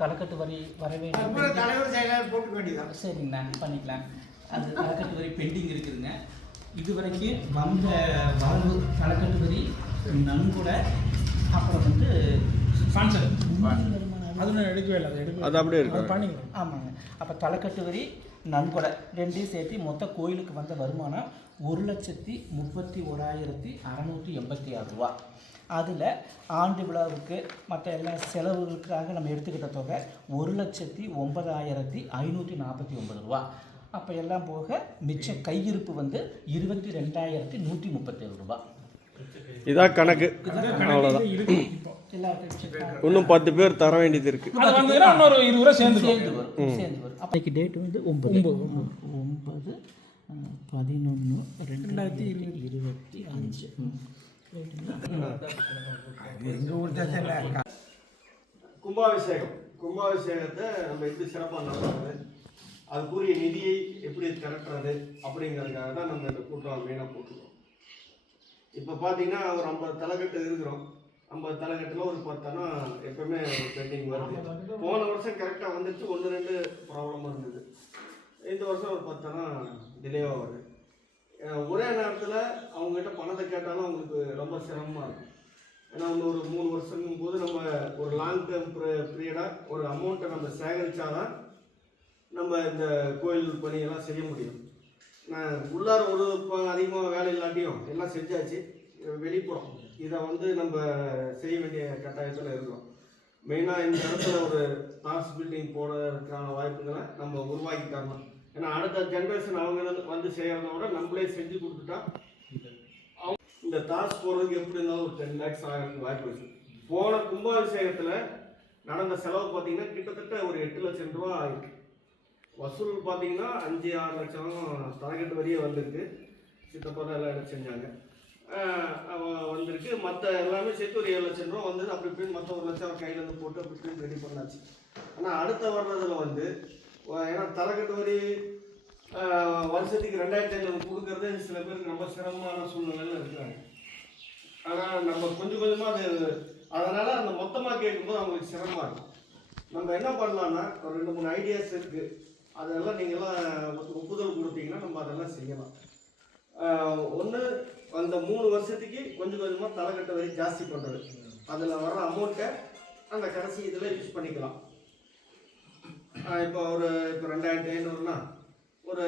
தலைக்கட்டு வரி வர வேண்டிய போட்டுக்க வேண்டியதான் சரிங்கண்ணா பண்ணிக்கலாம். அது தலைக்கட்டு வரி பெண்டிங் இருக்குதுங்க. இது வரைக்கும் வந்த வரவு தலைக்கட்டு வரி நன்கொடை அப்புறம் வந்து ஸ்பான்சர் வருமானம் அது எடுக்கவே இல்லை அது எடுக்கவே அது அப்படியே இருக்கு? பண்ணிக்கலாம் ஆமாங்க. அப்போ தலைக்கட்டு வரி நன்கொடை ரெண்டையும் சேர்த்து மொத்த கோயிலுக்கு வந்த வருமானம் ஒரு லட்சத்தி முப்பத்தி ஓராயிரத்தி அறநூற்றி எண்பத்தி ஆறு ரூபா. அதில் ஆண்டு விழாவுக்கு மற்ற எல்லா செலவுகளுக்காக நம்ம எடுத்துக்கிட்ட தொகை ஒரு லட்சத்தி ஒன்பதாயிரத்தி ஐநூற்றி நாற்பத்தி ஒன்பது ரூபா. அப்போ எல்லாம் போக மிச்ச கையிருப்பு வந்து இருபத்தி ரெண்டாயிரத்தி நூற்றி முப்பத்தேழு ரூபா. இதான் கணக்கு. அவ்வளோதான் இன்னும் பத்து பேர் தர வேண்டியது இருக்கு. இன்னொரு இருபது ரூபா சேர்ந்து சேர்ந்து வரும். சேர்ந்து வரும். அப்போக்கு டேட் வந்து ஒன்பது. ஒன்பது. அஹ், பதினொன்று ரெண்டாயிரத்தி இருபத்தி அஞ்சு. ஊர் தான் கும்பாபிஷேகம். கும்பாபிஷேகத்தை நம்ம எப்படி சிறப்பாக நடத்துறது? அதுக்குரிய நிதியை எப்படி திரட்டுறது அப்படிங்கிறதுக்காக தான் நம்ம இந்த கூட்டம் மெயினாக போட்டுருக்கோம். இப்போ பார்த்தீங்கன்னா ஒரு ஐம்பது தலைக்கட்டு இருக்கிறோம். ஐம்பது தலைக்கட்டில் ஒரு பத்தானா எப்பவுமே பெண்டிங் வருது. போன வருஷம் கரெக்டாக வந்துச்சு. ஒன்று ரெண்டு ப்ராப்ளமாக இருந்தது. இந்த வருஷம் ஒரு பத்தனா டிலேவாக வருது. ஒரே நேரத்தில் அவங்ககிட்ட பணத்தை கேட்டாலும் அவங்களுக்கு ரொம்ப சிரமமாக இருக்கும். ஏன்னா அவங்க ஒரு மூணு வருஷங்கும் போது நம்ம ஒரு லாங் டேர்ம் பீரியடாக ஒரு அமௌண்ட்டை நம்ம சேகரித்தாதான் நம்ம இந்த கோயில் பணியெல்லாம் செய்ய முடியும். நான் உள்ளார ஒரு அதிகமாக வேலை இல்லாட்டியும் எல்லாம் செஞ்சாச்சு. வெளிப்புறம் இதை வந்து நம்ம செய்ய வேண்டிய கட்டாயத்தில் இருக்கிறோம் மெயினாக இந்த இடத்துல ஒரு தாஸ் பில்டிங் போடுறதுக்கான வாய்ப்புகளை நம்ம உருவாக்கி தரணும். ஏன்னா அடுத்த ஜென்ரேஷன் அவங்க வந்து செய்கிறத விட நம்மளே செஞ்சு கொடுத்துட்டா அவங்க- இந்த தாஸ் போடுறதுக்கு எப்படி இருந்தாலும் ஒரு டென் லேக்ஸ் ஆகிறதுக்கு வாய்ப்பு இருக்கு. போன கும்பாபிஷேகத்தில் நடந்த செலவு பார்த்தீங்கன்னா கிட்டத்தட்ட ஒரு எட்டு லட்சம் ரூபா ஆயிருக்கு. வசூல் பார்த்தீங்கன்னா அஞ்சு ஆறு லட்சம் தலைக்கட்டு வரையே வந்திருக்கு. சித்தப்பா எல்லாம் எடுத்து செஞ்சாங்க? வந்திருக்கு. மற்ற எல்லாமே சேர்த்து ஒரு ஏழு லட்சம் ரூபா வந்தது. அப்படி இப்படின்னு மற்ற ஒரு லட்சம் அவர் இருந்து போட்டு அப்படி இப்படின்னு ரெடி பண்ணாச்சு. ஆனால் அடுத்த வர்றதுல வந்து ஏன்னா தலைக்கட்டு வரி வருஷத்துக்கு ரெண்டாயிரத்தி ஐநூறு கொடுக்கறது சில பேருக்கு ரொம்ப சிரமமான சூழ்நிலையில் இருக்கிறாங்க. ஆனால் நம்ம கொஞ்சம் கொஞ்சமாக அது அதனால் அந்த மொத்தமாக கேட்கும்போது அவங்களுக்கு சிரமமாக இருக்கும் நம்ம என்ன பண்ணலான்னா ஒரு ரெண்டு மூணு ஐடியாஸ் இருக்குது அதெல்லாம் நீங்கள்லாம் ஒப்புதல் கொடுத்தீங்கன்னா நம்ம அதெல்லாம் செய்யலாம். ஒன்று அந்த மூணு வருஷத்துக்கு கொஞ்சம் கொஞ்சமாக தலைக்கட்டு வரி ஜாஸ்தி பண்ணுறது அதில் வர அமௌண்ட்டை அந்த கடைசி இதில் யூஸ் பண்ணிக்கலாம். இப்போ ஒரு இப்போ ரெண்டாயிரத்தி ஐநூறுனா ஒரு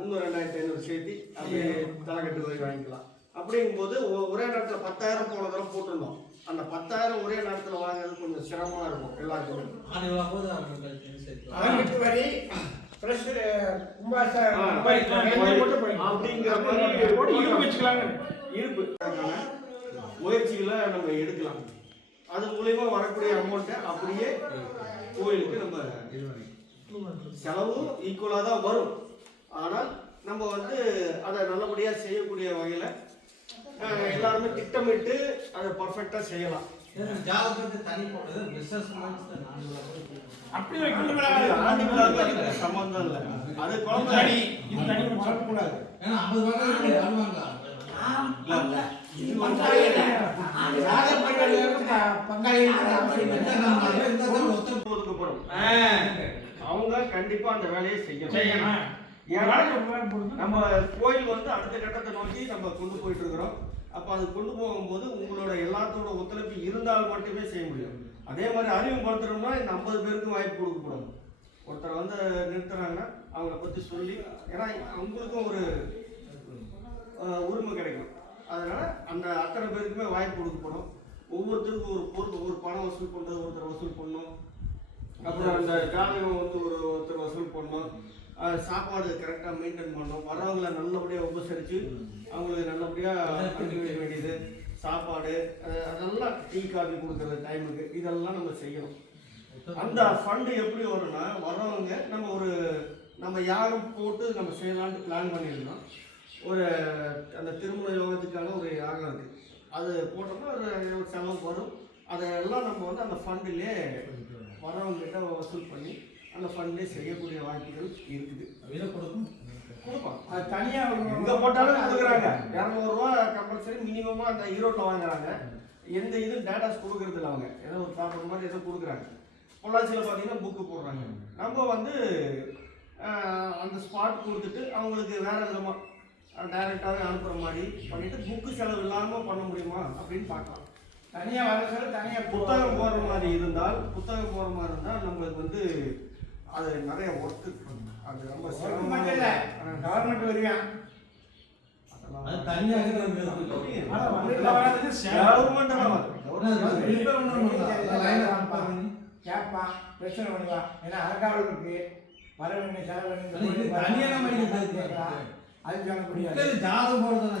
இன்னும் ரெண்டாயிரத்தி ஐநூறு சேர்த்து அப்படியே தலைக்கட்டு வரி வாங்கிக்கலாம். அப்படிங்கும்போது ஒ- ஒரே நேரத்தில் பத்தாயிரம் போன தடவை போட்டிருந்தோம். அந்த பத்தாயிரம் ஒரே நேரத்தில் வாங்குறது கொஞ்சம் சிரமமாக இருக்கும் எல்லாருக்குமே. வரி முயற்சிகளை நம்ம எடுக்கலாம். அது மூலயமா வரக்கூடிய அமௌண்ட்டை அப்படியே கோயிலுக்கு நம்ம இது. செலவும் ஈக்குவலாக தான் வரும் ஆனால் நம்ம வந்து அதை நல்லபடியாக செய்யக்கூடிய வகையில் எல்லாருமே திட்டமிட்டு அதை பர்ஃபெக்டாக செய்யலாம் சம்பந்தம் இல்லை அது குழந்தை சொல்லக்கூடாது இது வந்து ஒதுக்கப்படும் அவங்க கண்டிப்பா அந்த வேலையை செய்யணும். ஏன்னா நம்ம நம்ம கோயில் வந்து அடுத்த கட்டத்தை நோக்கி நம்ம கொண்டு போயிட்டு இருக்கிறோம் அப்ப அது கொண்டு போகும்போது உங்களோட எல்லாத்தோட ஒத்துழைப்பு இருந்தால் மட்டுமே செய்ய முடியும். அதே மாதிரி அறிமுகப்படுத்துறோம்னா இந்த ஐம்பது பேருக்கு வாய்ப்பு கொடுக்கப்படும் ஒருத்தர் வந்து நிறுத்துறாங்கன்னா அவங்கள பத்தி சொல்லி ஏன்னா அவங்களுக்கும் ஒரு உரிமை கிடைக்கும். அதனால அந்த அத்தனை பேருக்குமே வாய்ப்பு கொடுக்கப்படும் ஒவ்வொருத்தருக்கும் ஒரு பொருள் ஒரு பணம் வசூல் பண்ணுறது ஒருத்தர் வசூல் பண்ணணும். அப்புறம் அந்த ஜாதகம் வந்து ஒரு ஒருத்தர் வசூல் பண்ணணும் சாப்பாடு கரெக்டாக மெயின்டைன் பண்ணோம். வரவங்களை நல்லபடியாக உபசரித்து அவங்களுக்கு நல்லபடியாக அனுப்பி வேண்டியது. சாப்பாடு அதெல்லாம் டீ காஃபி கொடுக்குறது டைமுக்கு இதெல்லாம் நம்ம செய்யணும். அந்த ஃபண்டு எப்படி வரும்னா வரவங்க நம்ம ஒரு நம்ம யாரும் போட்டு நம்ம செய்யலான்ட்டு பிளான் பண்ணியிருந்தோம். ஒரு அந்த திருமண யோகத்துக்கான ஒரு யாகம் இருக்குது அது போட்டோம்னா ஒரு ஒரு செலவு வரும். அதெல்லாம் நம்ம வந்து அந்த ஃபண்டிலே வரவங்க கிட்ட வசூல் பண்ணி அந்த ஃபண்ட்லேயே செய்யக்கூடிய வாய்ப்புகள் இருக்குது. கொடுப்போம். அது தனியா எங்க போட்டாலும் கொடுக்குறாங்க. இரநூறுவா கம்பல்சரி மினிமமா அந்த ஈரோட்டில் வாங்குறாங்க. எந்த இது டேட்டாஸ் கொடுக்கறது இல்லை அவங்க. ஏதோ ஒரு ப்ராப்ளம் மாதிரி ஏதோ கொடுக்குறாங்க. பொள்ளாச்சியில் பார்த்தீங்கன்னா புக்கு போடுறாங்க. நம்ம வந்து அந்த ஸ்பாட் கொடுத்துட்டு அவங்களுக்கு வேற விதமாக டைரெக்டாகவே அனுப்புகிற மாதிரி பண்ணிட்டு புக்கு செலவு இல்லாமல் பண்ண முடியுமா அப்படின்னு பார்க்கலாம். தனியா வர சொல்ல தனியா புத்தகம் போடுற மாதிரி இருந்தால் புத்தகம் போடுற மாதிரி இருந்தால் நம்மளுக்கு வந்து அது நிறைய ஒர்க்கு அது ரொம்ப மட்டும் இல்ல. சிரமமாக கவர்மெண்ட் வருவான் தனியாக கேட்பான் பிரச்சனை பண்ணுவான் ஏன்னா அரக்காவல் இருக்கு. வர வேண்டிய செலவு வேண்டிய அது இது தனியா நம்ம இங்க தனியா கேட்கலாம். அது சொல்ல முடியாது. மக்கள் ஜாதகம் போடுறதுனா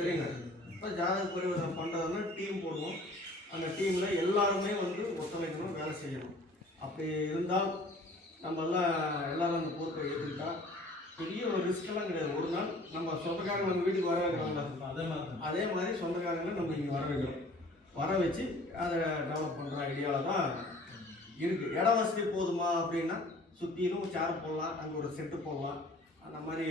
சரிங்க இப்போ ஜாதக பரிவர்த்தனை பண்ணுறதுன்னா டீம் போடுவோம். அந்த டீமில் எல்லாருமே வந்து ஒத்துழைக்கணும் வேலை செய்யணும். அப்படி இருந்தால் நம்ம எல்லாம் எல்லாரும் அந்த பொறுப்பை ஏற்றுக்கிட்டா பெரிய ஒரு ரிஸ்க்கெல்லாம் கிடையாது. ஒரு நாள் நம்ம சொந்தக்காரங்க நம்ம வீட்டுக்கு வர வைக்கிறாங்க. அதே மாதிரி அதே மாதிரி சொந்தக்காரங்களை நம்ம இங்கே வர வைக்கிறோம். வர வச்சு அதை டெவலப் பண்ணுற ஐடியாவில் தான் இருக்குது இட வசதி போதுமா அப்படின்னா சுற்றிலும் சேர் போடலாம் அங்கே ஒரு செட்டு போடலாம். அந்த மாதிரி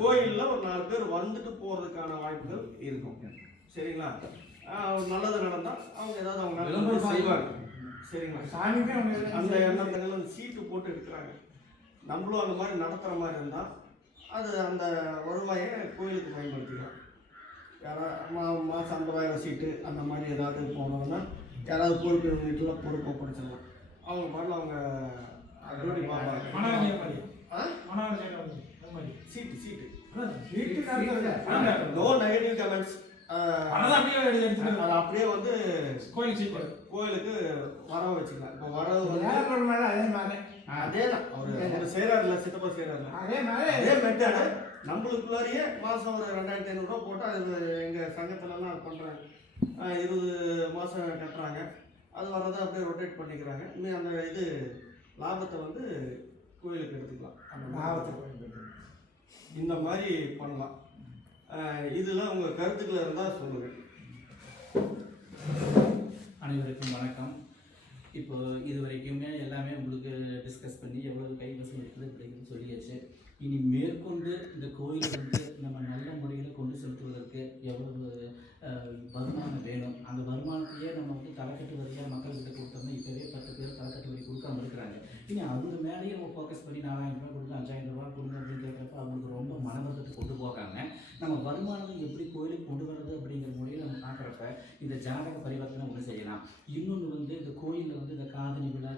கோயிலில் ஒரு நாலு பேர் வந்துட்டு போகிறதுக்கான வாய்ப்புகள் இருக்கும். சரிங்களா? நல்லது நடந்தால் அவங்க ஏதாவது அவங்க செய்வாங்க. சரிங்களா? சாமிக்கே அவங்க அந்த எண்ணத்துக்கெல்லாம் சீட்டு போட்டு எடுக்கிறாங்க. நம்மளும் அந்த மாதிரி நடத்துகிற மாதிரி இருந்தால் அது அந்த வருவாயை கோயிலுக்கு பயன்படுத்திக்கலாம். யாராவது மா மாதம் ஐம்பதாயிரம் சீட்டு அந்த மாதிரி ஏதாவது போனோம்னா யாராவது கோயில் வீட்டில் பொறுப்பை பிடிச்சிடலாம் அவங்க பாட்டில் அவங்க டியூட்டி பார்ப்பாங்க. சீட்டு சீட்டு. அதான் நோ நெகட்டிவ் கமெண்ட்ஸ் அப்படியே எடுத்துட்டு அதை அப்படியே வந்து கோயிலுக்கு சீட்டு. கோயிலுக்கு வரவு வச்சுக்கலாம். இப்போ வரவு வந்து அதே மாதிரி. அதே தான் அவர் செய்கிறாருல சித்தப்பா செய்கிறாருல அதே மாதிரி. அதே மெத்தடு. நம்மளுக்குள்ளாரியே மாதம் ஒரு ரெண்டாயிரத்தி ஐநூறுரூவா போட்டு அது எங்கள் சங்கத்துலலாம் பண்ணுறாங்க இருபது மாதம் கட்டுறாங்க. அது வரதை அப்படியே ரொட்டேட் பண்ணிக்கிறாங்க. இன்னும் அந்த இது லாபத்தை வந்து கோயிலுக்கு எடுத்துக்கலாம். அந்த. லாபத்தை இந்த மாதிரி பண்ணலாம். இதெல்லாம் உங்கள் கருத்துக்கள் இருந்தால் சொல்லுங்கள் அனைவருக்கும் வணக்கம். இப்போ இது வரைக்குமே எல்லாமே உங்களுக்கு டிஸ்கஸ் பண்ணி எவ்வளவு கைவசம் இருக்குது அப்படிங்கிறது சொல்லியாச்சு. இனி மேற்கொண்டு இந்த கோயில் வந்து நம்ம நல்ல முறையில் கொண்டு செலுத்துவதற்கு எவ்வளவு அஹ், வருமானம் வேணும் அந்த வருமானத்தையே நம்ம வந்து தலைக்கட்டு வரியாக மக்கள்கிட்ட கொடுத்தோம்னா இப்போவே பத்து பேர் தலைக்கட்டு வரி கொடுக்காம இருக்கிறாங்க இனி அவங்க மேலேயே நம்ம ஃபோக்கஸ் பண்ணி நாலாயிரம் ரூபாய் கொடுங்க அஞ்சாயிரம் ரூபாய் கொடுங்க அப்படின்னு கேட்குறப்ப அவங்களுக்கு ரொம்ப மனவர்த்தத்தை கொண்டு போகாம நம்ம வருமானத்தை எப்படி கோயிலுக்கு கொண்டு வர்றது அப்படிங்கிற முறையில் நம்ம பார்க்குறப்ப இந்த ஜாதக பரிவர்த்தனை ஒன்று செய்யலாம் இன்னொன்று வந்து இந்த கோயிலில் வந்து இந்த காதணி விழா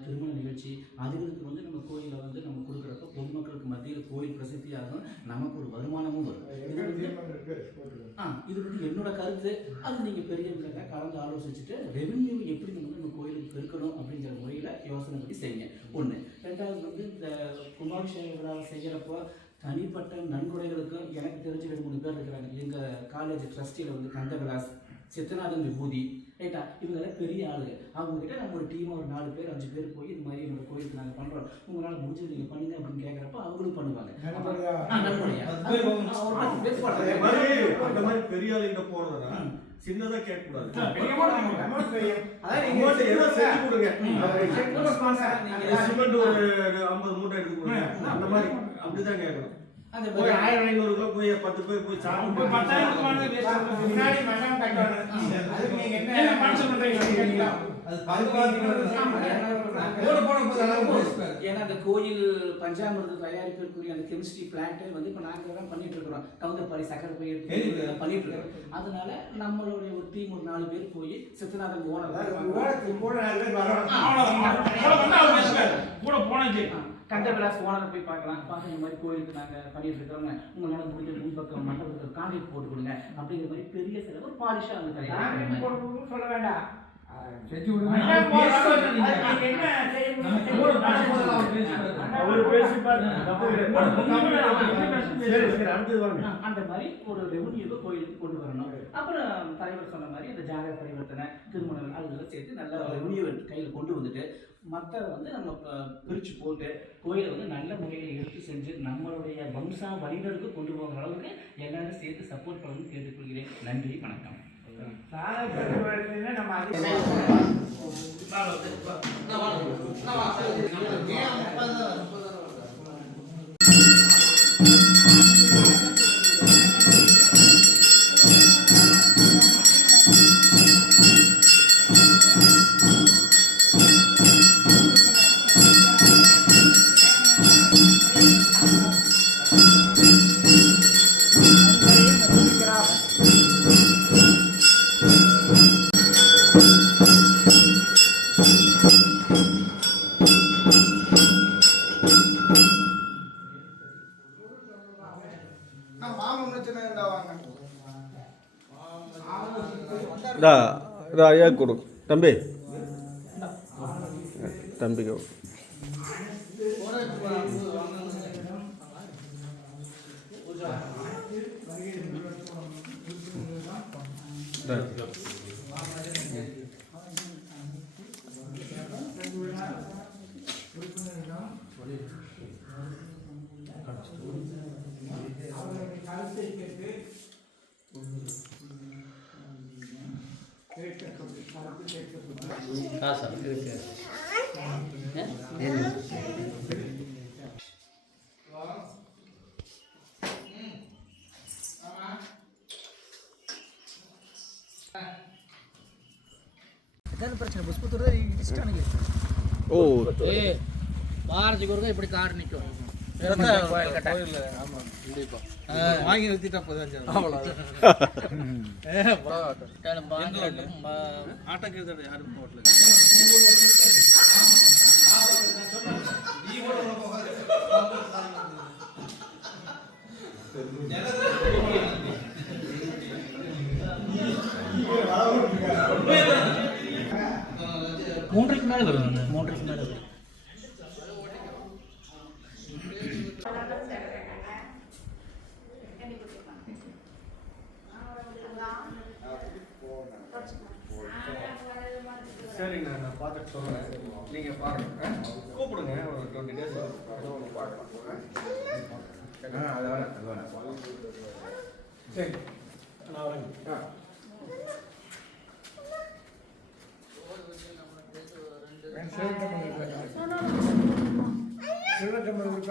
நிகழ்ச்சி அதுகளுக்கு வந்து நம்ம கோயிலில் வந்து நம்ம கொடுக்குறப்ப பொதுமக்களுக்கு மத்தியில் கோயில் பிரசித்தியாகும் நமக்கு ஒரு வருமானமும் வரும். ஆ இது வந்து என்னோட கருத்து. அது நீங்கள் பெரியவங்க கலந்து ஆலோசிச்சுட்டு ரெவென்யூ எப்படி நம்ம நம்ம கோயிலுக்கு பெருக்கணும் அப்படிங்கிற முறையில் யோசனை பண்ணி செய்யுங்க. ஒன்று ரெண்டாவது வந்து இந்த கும்பாபிஷேக விழாவை செய்கிறப்போ தனிப்பட்ட நன்கொடைகளுக்கும் எனக்கு தெரிஞ்ச ரெண்டு மூணு பேர் இருக்கிறாங்க. எங்கள் காலேஜ் ட்ரஸ்டியில் வந்து கந்தவிலாஸ் சித்தநாதன் விபூதி ரைட்டா? இவங்கெல்லாம் பெரிய ஆளுங்க. அவங்க கிட்ட நம்ம ஒரு டீமாக ஒரு நாலு பேர் அஞ்சு பேர் போய் இது மாதிரி என்னோட கோயிலுக்கு நாங்கள் பண்ணுறோம் உங்களால் முடிஞ்சது நீங்கள் பண்ணுங்க அப்படின்னு கேட்குறப்ப அவங்களும் பண்ணுவாங்க. அந்த மாதிரி பெரிய ஆளுகிட்ட பண்ண. sponsor. நீங்க சிமெண்ட் ஒரு ஐம்பது மூட்டை எடுத்து கொடுங்க. அந்த மாதிரி அப்படிதான் கேட்கணும். போய் ஆயிரம் போய் பத்து பேர் போய் பத்தாயிரத்துக்கு வாங்கினது waste ஆகுது. முன்னாடி மட்டம் கட்டணும். அதுக்கு நீங்க என்ன பண்றீங்க? அது ஏன்னா அந்த கோயில் பஞ்சாமிர்த தயாரிப்பிற்குரிய அந்த கெமிஸ்ட்ரி பிளான்ட்டே வந்து இப்போ நாங்கள் தான் பண்ணிட்டு இருக்கிறோம். கவுந்தப்பாடி சக்கரை போய் எடுத்து பண்ணிட்டு இருக்கோம். அதனால நம்மளுடைய ஒரு டீம் ஒரு நாலு பேர் போய் சித்தநாதன் ஓனர் விவாதத்துக்கு கூட நாலு வந்தா. கண்ட விலாஸ் ஓனரை போய் பார்க்கலாம். பார்த்து இந்த மாதிரி கோயிலுக்கு நாங்கள் பண்ணிட்டு இருக்கிறோங்க உங்களால் முடிஞ்ச முன்பக்கம் மண்டபத்துக்கு கான்ட்ராக்ட் போட்டு கொடுங்க. அப்படிங்கிற மாதிரி பெரிய செலவு பாலிஷாக தயாரிப்பு போடணும்னு சொல்ல வேண்டாம். செஞ்சு கிடையாது. அந்த மாதிரி ஒரு ரெவன்யூவை கோயிலுக்கு கொண்டு வரணும். அப்புறம் தலைவர் சொன்ன மாதிரி இந்த ஜாக பரிவர்த்தனை திருமணம் அதெல்லாம் சேர்த்து நல்ல ரெவன்யூ கையில் கொண்டு வந்துட்டு மற்ற வந்து நம்ம ப- பிரிச்சு போட்டு கோயிலை வந்து நல்ல முறையில் எடுத்து செஞ்சு நம்மளுடைய வம்சா வழிநருக்கு கொண்டு போகிற அளவுக்கு எல்லாரும் சேர்த்து சப்போர்ட் பண்ணணும்னு கேட்டுக்கொள்கிறேன் நன்றி வணக்கம் நம்ம இதா ஐயா கொடு தம்பி தம்பிக்கு கொடு. இதா. ஓ. பாரதிக்கு ஒருக்கா இப்படி கார் நிற்கும் வாங்கி நிறுத்திட்டா போதும் ஆட்டக்கு யாரும் மூன்றைக்கு மேலே வரும் மூன்றைக்கு மேலே வரும். சரிங்க நான் பார்த்துட்டு சொல்றேன். நீங்க பாருங்க. கூப்பிடுங்க ஒரு டுவெண்ட்டி டேஸ் ஆ அது வேணாம் அது வேணாம். சரி நான் வரேங்க. ஆ. சிவத்தமிழ் இருப்பாரு சிவத்தமிழ்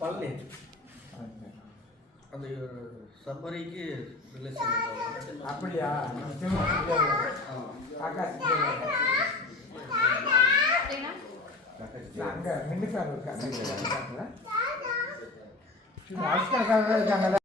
பழனி அந்த சபரிக்கு ரிலேஷன் அப்படியா ஆகாஷ் அங்க மின்னுக்கார் இருக்காங்க இருக்காங்கல்ல?